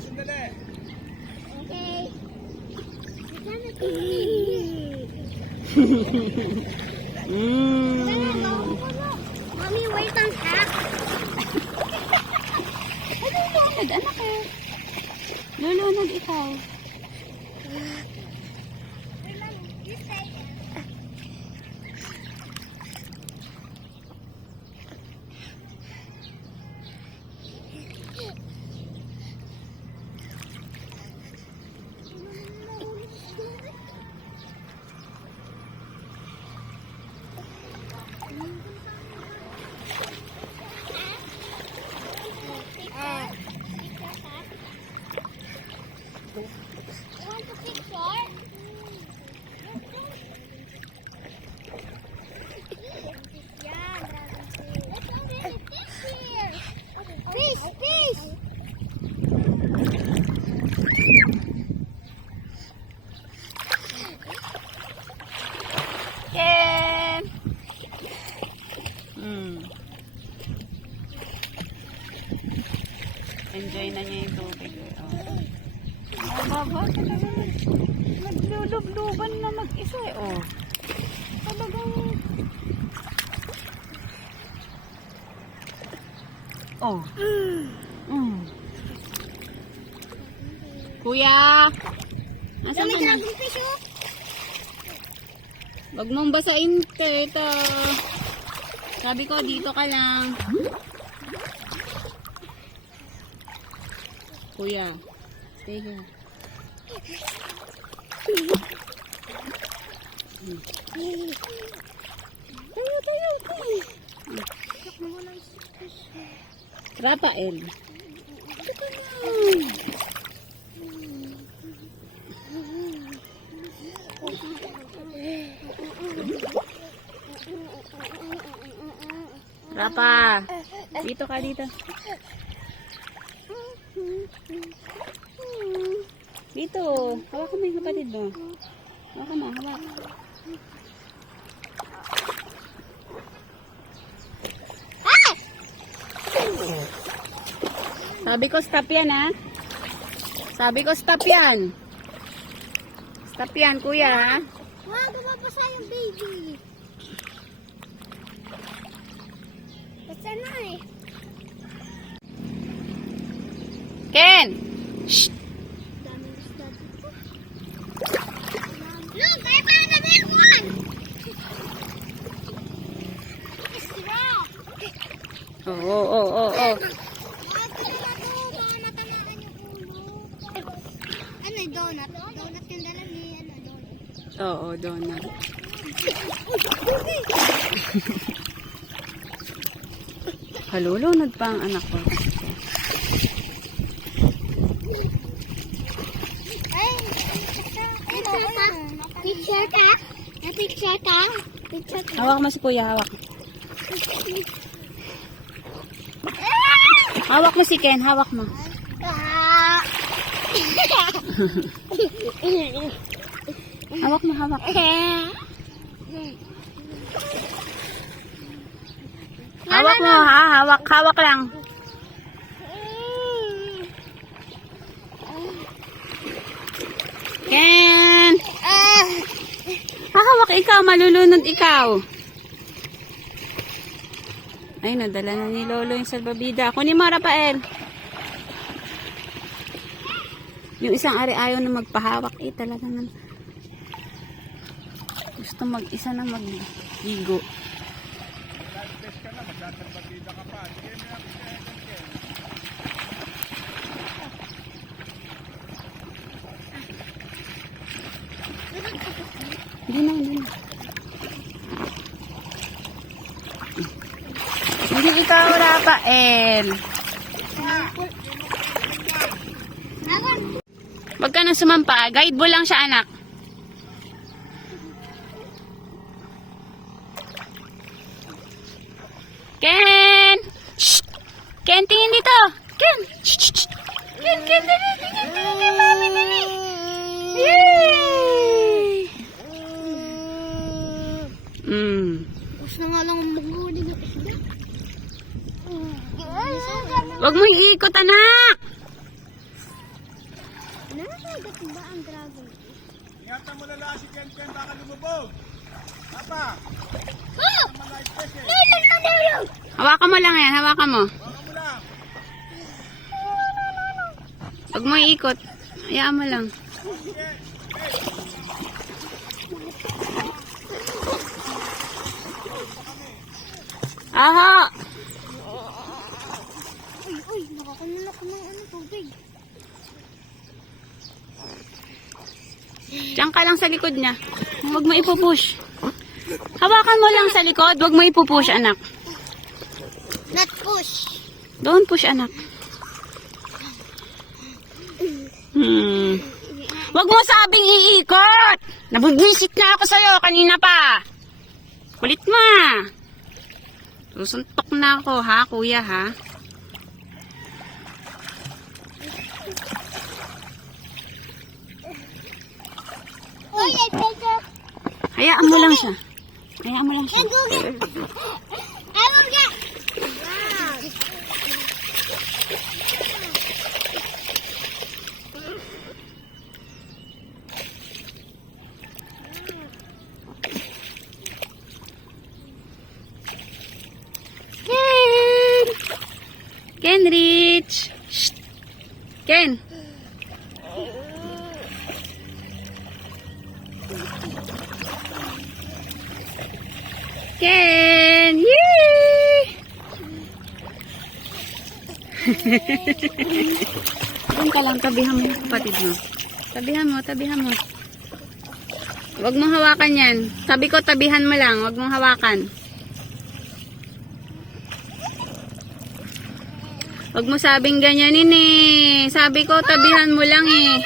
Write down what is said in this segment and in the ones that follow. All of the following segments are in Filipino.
Okay. Mommy, wait on half. Lulunod, anak eh. Lulunod ikaw. You say it. You want to picture? Fish, fish. Ken! Enjoy na niya yung tubig. Baba talaga. Naglulubluban na mag-isa eh. Oh. Talagang... Oh. Kuya! Nasaan ka na? Wag mong basain ito. Sabi ko, dito ka lang. Kuya, stay here. Tayo. Rafael. Rapa, dito ka dito. Dito, hawakan mo yung kapatid mo. Hawakan mo, hawak. Sabi ko stop yan ha. Sabi ko stop yan. Stop yan kuya ha. Wag, gumapasa yung baby. Basta na eh. Ken! Shh! Daming isda dito. Look, I found a big one! It's raw. Oo. Wag ka na to, baka matamaan yung ulo. Ano yung donut? Donut yung dala ni donut. Oo, donut. Halulunod pa ang anak ko. Picture ka? Picture ka? Picture ka? Hawak mo si kuya, hawak. Hawak mo si Ken, hawak mo. Hawak mo, hawak. Hawak mo ha, hawak lang. Ken! Hawak ikaw, malulunod ikaw. Ay, nadala na ni Lolo yung salbabida. Kunin mo, Rafael. Yung isang ari ayaw na magpahawak. Eh, talaga naman. Gusto mag-isa na mag-ligo. Hindi na. Hindi ikaw, Rafael. Wag ka nang sumampa. Guide mo lang siya, anak. Ken! Shh! Ken, tingin dito. Ken! Shh! Ken, dali. Tingin, mami, dali. Yay! Gusto na nga lang mag-morning ng isda. Wag mo iikot, anak. Nakagat ba ang dragon? Ingatan mo lala si Ken Ken, baka lumubog. Papa, Oh! mga life eh. Ilan na tayo? Hawakan mo lang yan, hawakan mo. Baka mo lang. Huwag mo iikot. Hayaan mo lang. Aha! Uy, nakakunulak ng ano, tubig. Diyan ka lang sa likod niya. Huwag mo ipupush. Hawakan mo lang sa likod. Huwag mo ipupush, anak. Not push. Don't push, anak. Huwag mo sabing iikot. Nabubwisit na ako sa'yo kanina pa. Kulit mo. Susuntok na ako, ha, kuya, ha? Uy, I picked up. Hayaan mo lang siya. Hayaan mo lang siya. And go get. I will get. Wow. Ken! Ken, Rich! Shh! Ken! Ken! Yay! Doon ka lang, tabihan mo yung kapatid mo. Tabihan mo, tabihan mo. Huwag mong hawakan yan. Sabi ko, tabihan mo lang. Huwag mong hawakan. Huwag mo sabing ganyanin eh. Sabi ko, tabihan mo lang eh.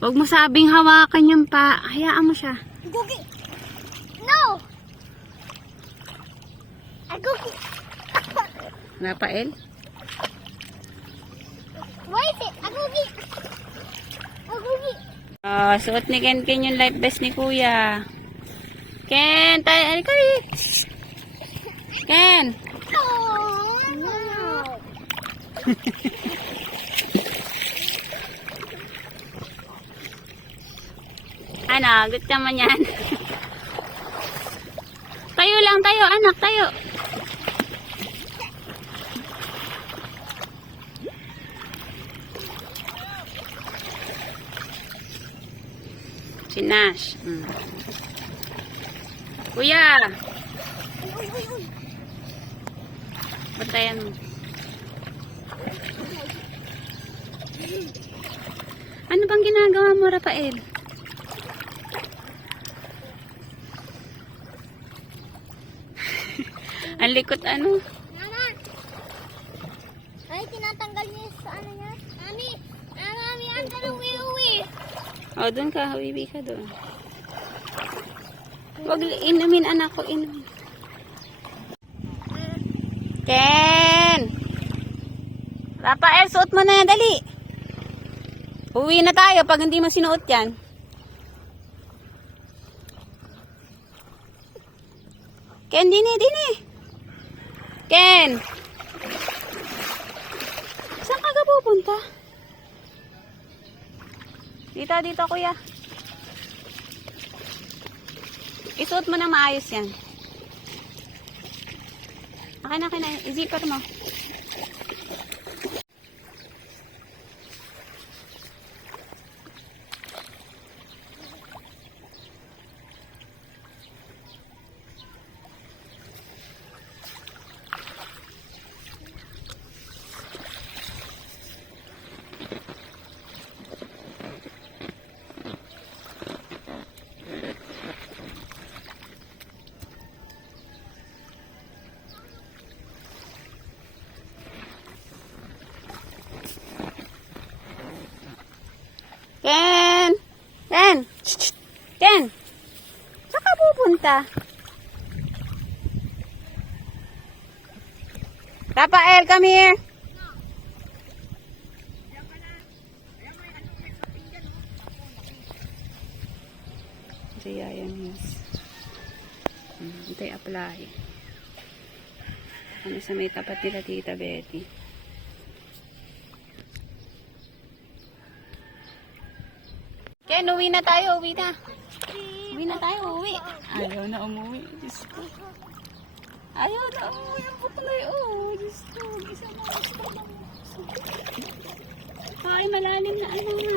Huwag mo sabing hawakan yung pa. Hayaan mo siya. Go get. No. I go get. Rafael? Where is it? I go get. I go get. Suot ni Ken Ken yung life vest ni Kuya. Ken, tayo. Halika eh. Ken. Oh, no. Ano, good naman yan. Tayo lang, tayo, anak, tayo. Si Nash. Kuya, Uy, uy, uy. bantayan mo. Ano bang ginagawa mo, Rafael? Ang likot ano? Mama. Ay, tinatanggal niya sa ano niya. Mami, mami, ang uwi-uwi. O, doon ka. Hawiwi ka doon. Huwag inumin, anak ko. Inumin. Ken! Rafael, suot mo na yan. Dali. Uwi na tayo pag hindi mo sinuot yan. Ken, dini, dini. Ken! Saan ka pupunta? Dito, dito, kuya. Isuot mo na maayos yan. Akin na. I-zipper mo. Ken! Ken! Ken! Saan ka pupunta? Rafael, come here! Siya yan, yes. Hintay apply. Ano sa may tapat nila Tita Betty. Ken, uwi na tayo. Uwi na. Uwi na tayo. Uwi. Ayaw na umuwi. Diyos ko. Ayaw na umuwi. Ang buklay. Oh, Diyos ko. Isa na. Ay, malalim na ano nga.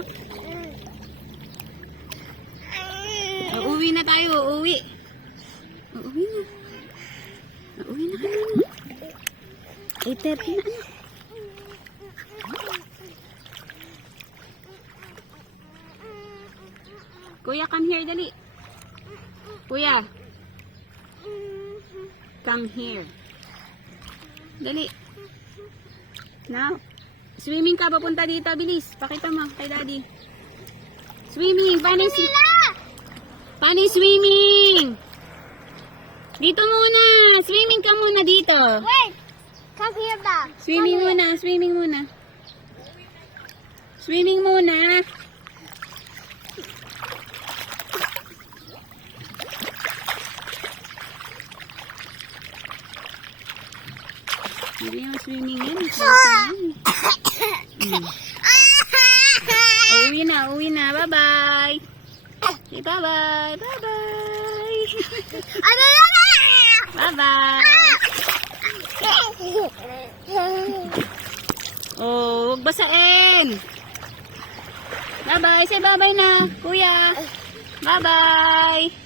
Uuwi na tayo. Uuwi. Uuwi na. Uuwi na kami na. 8:30 na. Kuya, come here, dali. Kuya. Come here. Dali. Now. Swimming ka, papunta dito, bilis. Pakita mo kay daddy. Swimming, paano swimming? Dito muna. Swimming ka muna dito. Wait! Come here back. Swimming muna, swimming muna. Swimming muna. Hindi yung swimming yan. Uwi na. Bye-bye. Okay, bye-bye. Bye-bye. Ano na? Bye-bye. Oh, huwag basain. Bye-bye. Say bye-bye na, kuya. Bye-bye.